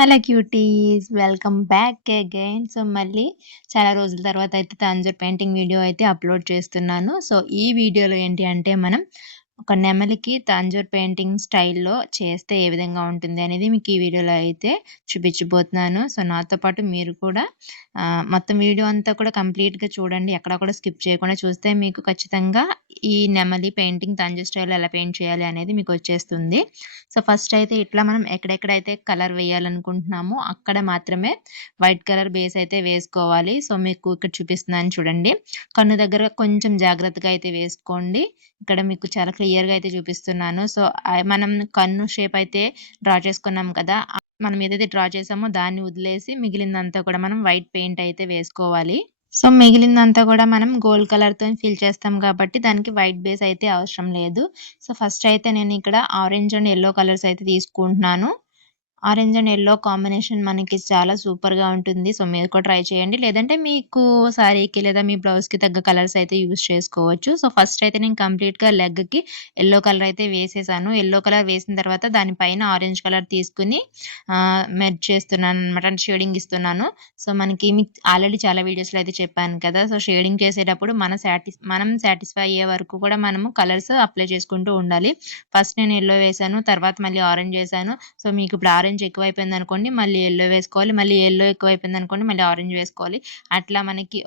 Hello cuties, welcome back again. So, మళ్ళీ చాలా రోజుల తర్వాత అయితే తాంజూర్ పెయింటింగ్ వీడియో అయితే అప్‌లోడ్ చేస్తున్నాను. సో, ఈ వీడియోలో ఏంటి అంటే మనం ఒక నెమలికి తాంజూర్ పెయింటింగ్ స్టైల్‌లో చేస్తే ఏ విధంగా ఉంటుంది అనేది మీకు ఈ వీడియోలో అయితే చూపించబోతున్నాను. సో, నాతో పాటు మీరు కూడా మొత్తం వీడియో అంతా కూడా కంప్లీట్‌గా చూడండి. ఎక్కడ కూడా స్కిప్ చేయకుండా చూస్తే మీకు ఖచ్చితంగా ఈ నెమలి పెయింటింగ్ తాంజూర్ స్టైల్‌లో ఎలా పెయింట్ చేయాలి అనేది మీకు వచ్చేస్తుంది. సో, ఫస్ట్ అయితే ఇట్లా మనం ఎక్కడెక్కడైతే కలర్ వేయాలనుకుంటున్నామో అక్కడ మాత్రమే వైట్ కలర్ బేస్ అయితే వేసుకోవాలి. సో, మీకు ఇక్కడ చూపిస్తున్నాను చూడండి. కన్ను దగ్గర కొంచెం జాగ్రత్తగా అయితే వేసుకోండి. ఇక్కడ మీకు చాలా క్లియర్‌గా అయితే చూపిస్తున్నాను. సో, మనం కన్ను షేప్ అయితే డ్రా చేసుకున్నాం కదా! మనం ఏదైతే డ్రా చేసామో దాన్ని వదిలేసి మిగిలిందంతా కూడా మనం వైట్ పెయింట్ అయితే వేసుకోవాలి. సో, మిగిలిందంతా కూడా మనం గోల్డ్ కలర్‌తోని ఫిల్ చేస్తాం కాబట్టి దానికి వైట్ బేస్ అయితే అవసరం లేదు. సో, ఫస్ట్ అయితే నేను ఇక్కడ ఆరెంజ్ అండ్ యెల్లో కలర్స్ అయితే తీసుకుంటున్నాను. ఆరెంజ్ అండ్ యెల్లో కాంబినేషన్ మనకి చాలా సూపర్‌గా ఉంటుంది. సో, మీరు కూడా ట్రై చేయండి. లేదంటే మీకు సారీకి లేదా మీ బ్లౌజ్‌కి తగ్గ కలర్స్ అయితే యూజ్ చేసుకోవచ్చు. సో, ఫస్ట్ అయితే నేను కంప్లీట్‌గా లెగ్‌కి యెల్లో కలర్ అయితే వేసేసాను. యెల్లో కలర్ వేసిన తర్వాత దాని పైన ఆరెంజ్ కలర్ తీసుకొని మెర్జ్ చేస్తున్నాననమాట. అంటే షేడింగ్ ఇస్తున్నాను. సో, మీకు ఆల్రెడీ చాలా వీడియోస్‌లో అయితే చెప్పాను కదా! సో, షేడింగ్ చేసేటప్పుడు మనం సాటిస్ఫై అయ్యే వరకు కూడా మనము కలర్స్ అప్లై చేసుకుంటూ ఉండాలి. ఫస్ట్ నేను యెల్లో వేసాను. తర్వాత మళ్ళీ ఆరెంజ్ వేసాను. సో, మీకు ఇప్పుడు ఆరెంజ్ ఎక్కువైపోయిందనుకోండి మళ్ళీ యెల్లో వేసుకోవాలి. మళ్ళీ యెల్లో ఎక్కువైపోయిందనుకోండి మళ్ళీ ఆరెంజ్ వేసుకోవాలి. అట్లా మనకి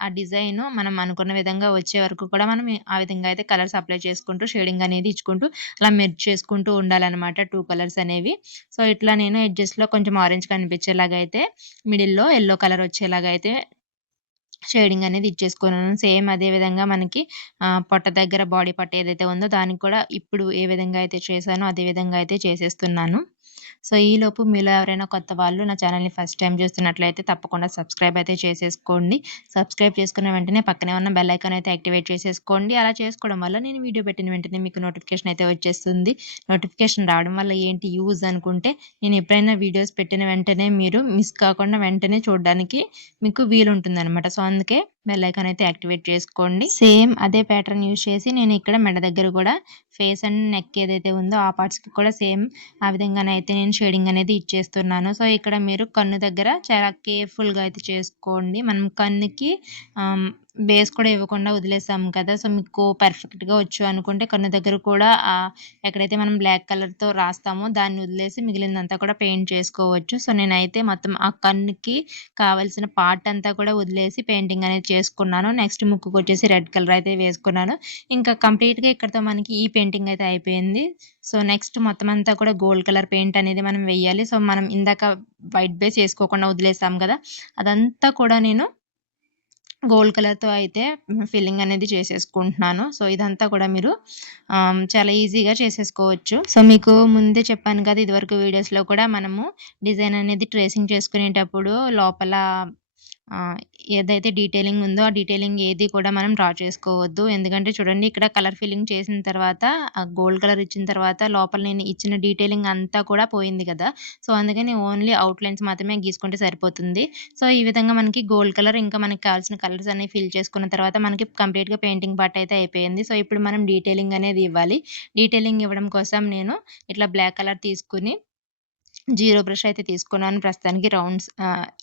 ఆ డిజైను మనం అనుకున్న విధంగా వచ్చే వరకు కూడా మనం ఆ విధంగా అయితే కలర్స్ అప్లై చేసుకుంటూ షేడింగ్ అనేది ఇచ్చుకుంటూ అలా మెర్జ్ చేసుకుంటూ ఉండాలనమాట 2 కలర్స్ అనేవి. సో, ఇట్లా నేను ఎడ్జెస్‌లో కొంచెం ఆరెంజ్ కనిపించేలాగా అయితే మిడిల్‌లో యెల్లో కలర్ వచ్చేలాగా అయితే షేడింగ్ అనేది ఇచ్చేసుకున్నాను. సేమ్ అదే విధంగా మనకి పొట్ట దగ్గర బాడీ పార్ట్ ఏదైతే ఉందో దానికి కూడా ఇప్పుడు ఏ విధంగా అయితే చేశానో అదే విధంగా అయితే చేసేస్తున్నాను. సో, ఈలోపు మీలో ఎవరైనా కొత్త వాళ్ళు నా ఛానెల్‌ని ఫస్ట్ టైమ్ చూస్తున్నట్లయితే తప్పకుండా సబ్స్క్రైబ్ అయితే చేసేసుకోండి. సబ్స్క్రైబ్ చేసుకున్న వెంటనే పక్కనే ఉన్న బెల్ ఐకాన్ అయితే యాక్టివేట్ చేసేసుకోండి. అలా చేసుకోవడం వల్ల నేను వీడియో పెట్టిన వెంటనే మీకు నోటిఫికేషన్ అయితే వచ్చేస్తుంది. నోటిఫికేషన్ రావడం వల్ల ఏంటి యూజ్ అనుకుంటే నేను ఎప్పుడైనా వీడియోస్ పెట్టిన వెంటనే మీరు మిస్ కాకుండా వెంటనే చూడడానికి మీకు వీలుంటుందనమాట. సో, అందుకే బెల్ ఐకాన్ అయితే యాక్టివేట్ చేసుకోండి. సేమ్ అదే ప్యాటర్న్ యూజ్ చేసి నేను ఇక్కడ మెడ దగ్గర కూడా ఫేస్ అండ్ నెక్ ఏదైతే ఉందో ఆ పార్ట్స్‌కి కూడా సేమ్ ఆ విధంగానైతే నేను షేడింగ్ అనేది ఇచ్చేస్తున్నాను. సో, ఇక్కడ మీరు కన్ను దగ్గర చాలా కేర్‌ఫుల్‌గా అయితే చేసుకోండి. మనం కన్నుకి ఆహ్, బేస్ కూడా ఇవ్వకుండా వదిలేసాం కదా! సో, మీకు పర్ఫెక్ట్‌గా వచ్చు అనుకుంటే కన్ను దగ్గర కూడా ఎక్కడైతే మనం బ్లాక్ కలర్‌తో రాస్తామో దాన్ని వదిలేసి మిగిలిందంతా కూడా పెయింట్ చేసుకోవచ్చు. సో, నేనైతే మొత్తం ఆ కన్నుకి కావాల్సిన పార్ట్ అంతా కూడా వదిలేసి పెయింటింగ్ అనేది చేసుకున్నాను. నెక్స్ట్ ముక్కుకొచ్చేసి రెడ్ కలర్ అయితే వేసుకున్నాను. ఇంకా కంప్లీట్‌గా ఇక్కడితో మనకి ఈ పెయింటింగ్ అయితే అయిపోయింది. సో, నెక్స్ట్ మొత్తం అంతా కూడా గోల్డ్ కలర్ పెయింట్ అనేది మనం వెయ్యాలి. సో, మనం ఇందాక వైట్ బేస్ ఏసుకోకుండా వదిలేసాం కదా! అదంతా కూడా నేను గోల్డ్ కలర్‌తో అయితే ఫిల్లింగ్ అనేది చేసేసుకుంటున్నాను. సో, ఇదంతా కూడా మీరు చాలా ఈజీగా చేసేసుకోవచ్చు. సో, మీకు ముందే చెప్పాను కదా! ఇదివరకు వీడియోస్‌లో కూడా మనము డిజైన్ అనేది ట్రేసింగ్ చేసుకునేటప్పుడు లోపల ఆహ్, ఏదైతే డీటెయిలింగ్ ఉందో ఆ డీటెయిలింగ్ ఏది కూడా మనం డ్రా చేసుకోవద్దు. ఎందుకంటే చూడండి ఇక్కడ కలర్ ఫిల్లింగ్ చేసిన తర్వాత గోల్డ్ కలర్ ఇచ్చిన తర్వాత లోపల నేను ఇచ్చిన డీటెయిలింగ్ అంతా కూడా పోయింది కదా! సో, అందుకని ఓన్లీ ఔట్‌లైన్స్ మాత్రమే గీసుకుంటే సరిపోతుంది. సో, ఈ విధంగా మనకి గోల్డ్ కలర్ ఇంకా మనకి కావాల్సిన కలర్స్ అన్ని ఫిల్ చేసుకున్న తర్వాత మనకి కంప్లీట్‌గా పెయింటింగ్ పార్ట్ అయితే అయిపోయింది. సో, ఇప్పుడు మనం డీటెయిలింగ్ అనేది ఇవ్వాలి. డీటెయిలింగ్ ఇవ్వడం కోసం నేను ఇట్లా బ్లాక్ కలర్ తీసుకొని జీరో బ్రష్ అయితే తీసుకున్నాను ప్రస్తుతానికి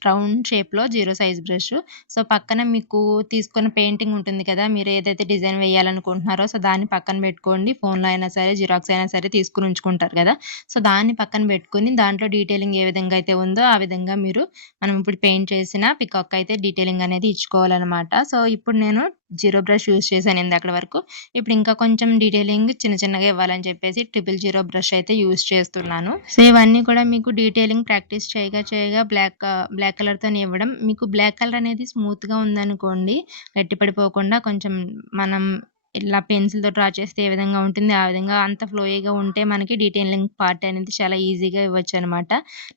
రౌండ్ షేప్‌లో జీరో సైజ్ బ్రష్. సో, పక్కన మీకు తీసుకున్న పెయింటింగ్ ఉంటుంది కదా! మీరు ఏదైతే డిజైన్ వేయాలనుకుంటున్నారో సో, దాన్ని పక్కన పెట్టుకోండి. ఫోన్‌లో అయినా సరే, జిరాక్స్ అయినా సరే తీసుకొని ఉంచుకుంటారు కదా! సో, దాన్ని పక్కన పెట్టుకొని దాంట్లో డీటెయిలింగ్ ఏ విధంగా అయితే ఉందో ఆ విధంగా మనం ఇప్పుడు పెయింట్ చేసిన పికాక్ అయితే డీటెయిలింగ్ అనేది ఇచ్చుకోవాలనమాట. సో, ఇప్పుడు నేను జీరో బ్రష్ యూజ్ చేశాను ఇందాకడ వరకు. ఇప్పుడు ఇంకా కొంచెం డీటెయిలింగ్ చిన్న చిన్నగా ఇవ్వాలని చెప్పేసి ట్రిపుల్ జీరో బ్రష్ అయితే యూజ్ చేస్తున్నాను. సో, ఇవన్నీ కూడా మీకు డీటెయిలింగ్ ప్రాక్టీస్ చేయగా బ్లాక్ కలర్‌తోని ఇవ్వడం. మీకు బ్లాక్ కలర్ అనేది స్మూత్‌గా ఉందనుకోండి, గట్టి పడిపోకుండా కొంచెం మనం ఇలా పెన్సిల్‌తో డ్రా చేస్తే ఏ విధంగా ఉంటుంది, ఆ విధంగా అంత ఫ్లోయీగా ఉంటే మనకి డీటెయిలింగ్ పార్ట్ అనేది చాలా ఈజీగా ఇవ్వొచ్చనమాట.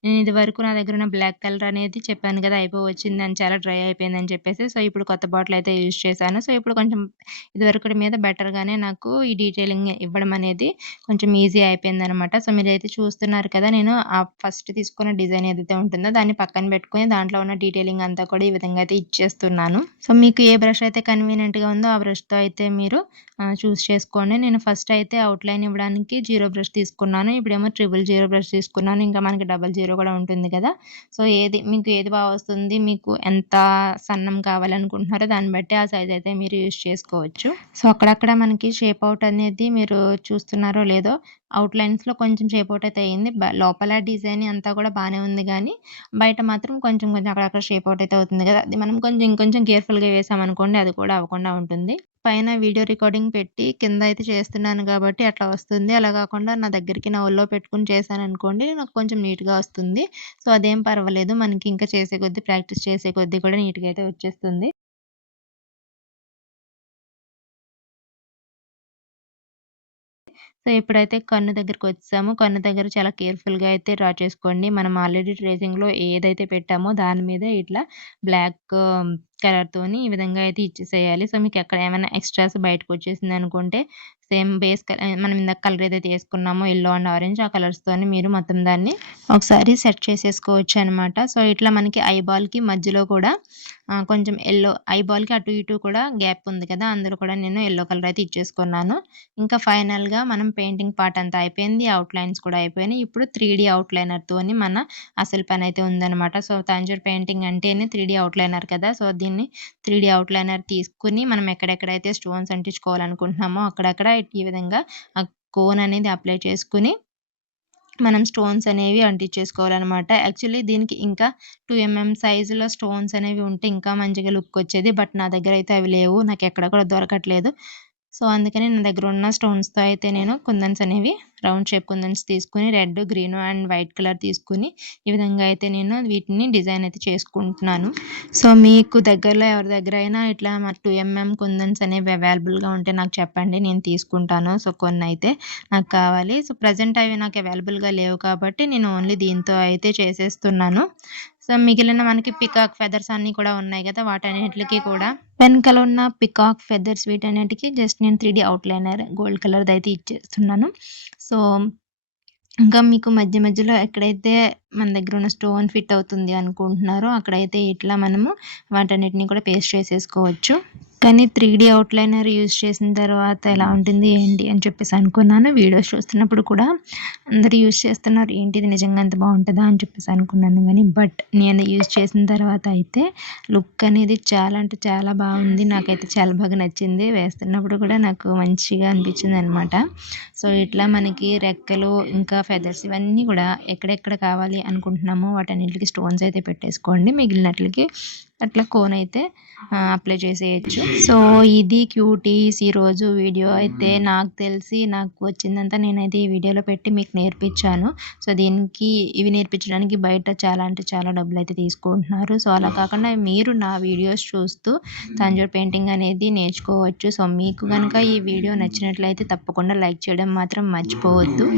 నేను ఇదివరకు నా దగ్గర ఉన్న బ్లాక్ కలర్ అనేది చెప్పాను కదా! అయిపోవచ్చిందని చాలా డ్రై అయిపోయిందని చెప్పేసి. సో, ఇప్పుడు కొత్త బాటిల్ అయితే యూజ్ చేశాను. సో, ఇప్పుడు కొంచెం ఇదివరకటి మీద బెటర్‌గానే నాకు ఈ డీటెయిలింగ్ ఇవ్వడం అనేది కొంచెం ఈజీ అయిపోయిందనమాట. సో, మీరైతే చూస్తున్నారు కదా! నేను ఫస్ట్ తీసుకున్న డిజైన్ ఏదైతే ఉంటుందో దాన్ని పక్కన పెట్టుకొని దాంట్లో ఉన్న డీటెయిలింగ్ అంతా కూడా ఈ విధంగా అయితే ఇచ్చేస్తున్నాను. సో, మీకు ఏ బ్రష్ అయితే కన్వీనియంట్‌గా ఉందో ఆ బ్రష్‌తో అయితే మీరు చూస్ చేసుకోండి. నేను ఫస్ట్ అయితే అవుట్‌లైన్ ఇవ్వడానికి 0 బ్రష్ తీసుకున్నాను. ఇప్పుడేమో 000 బ్రష్ తీసుకున్నాను. ఇంకా మనకి 00 కూడా ఉంటుంది కదా! సో, మీకు ఏది వస్తుంది, మీకు ఎంత సన్నం కావాలనుకుంటున్నారో దాన్ని బట్టి ఆ సైజ్ అయితే మీరు యూజ్ చేసుకోవచ్చు. సో, అక్కడక్కడ మనకి షేప్ అవుట్ అనేది మీరు చూస్తున్నారో లేదో అవుట్‌లైన్స్‌లో కొంచెం షేప్ అవుట్ అయితే అయింది. లోపల డిజైన్ అంతా కూడా బానే ఉంది గానీ, బయట మాత్రం కొంచెం కొంచెం అక్కడక్కడ షేప్ అవుట్ అయితే అవుతుంది కదా! అది మనం ఇంకొంచెం కేర్‌ఫుల్‌గా వేసామనుకోండి అది కూడా అవ్వకుండా ఉంటుంది. పైన వీడియో రికార్డింగ్ పెట్టి కింద అయితే చేస్తున్నాను కాబట్టి అట్లా వస్తుంది. అలా కాకుండా నా దగ్గరికి నా ఒళ్ళో పెట్టుకొని చేశాననుకోండి నాకు కొంచెం నీట్‌గా వస్తుంది. సో, అదేం పర్వాలేదు. మనకి ఇంకా చేసే కొద్దీ ప్రాక్టీస్ చేసే కొద్దీ కూడా నీట్‌గా అయితే వచ్చేస్తుంది. సో, ఇప్పుడైతే కన్ను దగ్గరకొచ్చేసాము. కన్ను దగ్గర చాలా కేర్‌ఫుల్‌గా అయితే డ్రా చేసుకోండి. మనం ఆల్రెడీ ట్రేసింగ్‌లో ఏదైతే పెట్టామో దాని మీద ఇట్లా బ్లాక్ కలర్‌తోని ఈ విధంగా అయితే ఇచ్చేసేయాలి. సో, మీకెక్కడ ఏమైనా ఎక్స్‌ట్రాస్ బయటకొచ్చేసిందనుకుంటే సేమ్ మనం ఇందాక కలర్ ఏదైతే యేసుకున్నామో యెల్లో అండ్ ఆరెంజ్ ఆ కలర్స్‌తోని మీరు మొత్తం దాన్ని ఒకసారి సెట్ చేసేసుకోవచ్చనమాట. సో, ఇట్లా మనకి ఐబాల్‌కి మధ్యలో కూడా కొంచెం ఐబాల్‌కి అటు ఇటు కూడా గ్యాప్ ఉంది కదా! అందులో కూడా నేను యెల్లో కలర్ అయితే ఇచ్చేసుకున్నాను. ఇంకా ఫైనల్‌గా మనం పెయింటింగ్ పార్ట్ అంతా అయిపోయింది. ఔట్‌లైన్స్ కూడా అయిపోయినాయి. ఇప్పుడు 3 ఔట్‌లైనర్‌తోని మన అసలు పనైతే ఉందనమాట. సో, తంజూర్ పెయింటింగ్ అంటేనే 3 ఔట్‌లైనర్ కదా! సో, దీన్ని 3 ఔట్‌లైనర్ తీసుకొని మనం ఎక్కడెక్కడైతే స్టోన్స్ అంటించుకోవాలనుకుంటున్నామో అక్కడక్కడ ఈ విధంగా ఆ కోన్ అనేది అప్లై చేసుకొని మనం స్టోన్స్ అనేవి అంటించేసుకోవాలనమాట. యాక్చువల్లీ దీనికి ఇంకా 2 సైజులో స్టోన్స్ అనేవి ఉంటే ఇంకా మంచిగా లుక్ వచ్చేది. బట్ నా దగ్గర అయితే అవి లేవు. నాకెక్కడ కూడా దొరకట్లేదు. సో, అందుకని నా దగ్గరున్న స్టోన్స్‌తో అయితే నేను కుందన్స్ అనేవి రౌండ్ షేప్ కుందన్స్ తీసుకొని red, green and white colour తీసుకొని ఈ విధంగా అయితే నేను వీటిని డిజైన్ అయితే చేసుకుంటున్నాను. సో, మీకు దగ్గరలో ఎవరి దగ్గరైనా ఇట్లా 2 కుందన్స్ అనేవి అవైలబుల్‌గా ఉంటే నాకు చెప్పండి. నేను తీసుకుంటాను. సో, కొన్నైతే నాకు కావాలి. సో, ప్రెజెంట్ అవి నాకు అవైలబుల్‌గా లేవు కాబట్టి నేను ఓన్లీ దీంతో అయితే చేసేస్తున్నాను. సో, మిగిలిన మనకి పికాక్ ఫెదర్స్ అన్నీ కూడా ఉన్నాయి గదా! వాటన్నిటికి కూడా వెనకాల ఉన్న పికాక్ ఫెదర్స్ వీటన్నిటికి జస్ట్ నేను 3 ఔట్‌లైనర్ గోల్డ్ కలర్‌దయితే ఇచ్చేస్తున్నాను. సో, ఇంకా మీకు మధ్య మధ్యలో ఎక్కడైతే మన దగ్గరున్న స్టోన్ ఫిట్ అవుతుంది అనుకుంటున్నారో అక్కడైతే ఇట్లా మనము వాటన్నిటిని కూడా పేస్ట్ చేసేసుకోవచ్చు. కానీ 3 ఔట్‌లైనర్ యూజ్ చేసిన తర్వాత ఎలా ఉంటుంది ఏంటి అని చెప్పేసి అనుకున్నాను. వీడియోస్ చూస్తున్నప్పుడు కూడా అందరూ యూజ్ చేస్తున్నారు. ఏంటి ఇది నిజంగా అంత బావుంటదా అని చెప్పేసి అనుకున్నాను గానీ, బట్ నేను యూజ్ చేసిన తర్వాత అయితే లుక్ అనేది చాలా అంటే చాలా బాగుంది. నాకైతే చాలా బాగా నచ్చింది. వేస్తున్నప్పుడు కూడా నాకు మంచిగా అనిపించిందనమాట. సో, ఇట్లా మనకి రెక్కలు ఇంకా ఫెదర్స్ ఇవన్నీ కూడా ఎక్కడెక్కడ కావాలి అనుకుంటున్నామో వాటన్నిటికి స్టోన్స్ అయితే పెట్టేసుకోండి. మిగిలినట్లకి అట్లా కోన్ అయితే అప్లై చేసేయొచ్చు. సో, ఇది క్యూటీస్ ఈరోజు వీడియో అయితే నాకు తెలిసి నాకు వచ్చిందంతా నేనైతే ఈ వీడియోలో పెట్టి మీకు నేర్పించాను. సో, ఇవి నేర్పించడానికి బయట చాలా అంటే చాలా డబ్బులైతే తీసుకుంటున్నారు. సో, అలా కాకుండా మీరు నా వీడియోస్ చూస్తూ తంజూర్ పెయింటింగ్ అనేది నేర్చుకోవచ్చు. సో, మీకు గనుక ఈ వీడియో నచ్చినట్లయితే తప్పకుండా లైక్ చేయడం మాత్రం మర్చిపోవద్దు.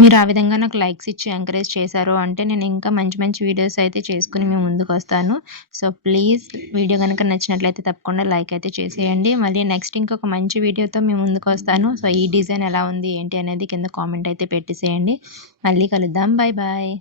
మీరు ఆ విధంగా నాకు లైక్స్ ఇచ్చి ఎంకరేజ్ చేశారు అంటే నేను ఇంకా మంచి మంచి వీడియోస్ అయితే చేసుకొని మీ ముందుకొస్తాను. సో, ప్లీజ్ వీడియో గనుక నచ్చినట్లయితే తప్పకుండా లైక్ అయితే చేసేయండి. మళ్ళీ నెక్స్ట్ ఇంకొక మంచి వీడియోతో మీ ముందుకొస్తాను. సో, ఈ డిజైన్ ఎలా ఉంది ఏంటి అనేది కింద కామెంట్ అయితే పెట్టేసేయండి. మళ్ళీ కలుద్దాం. Bye bye.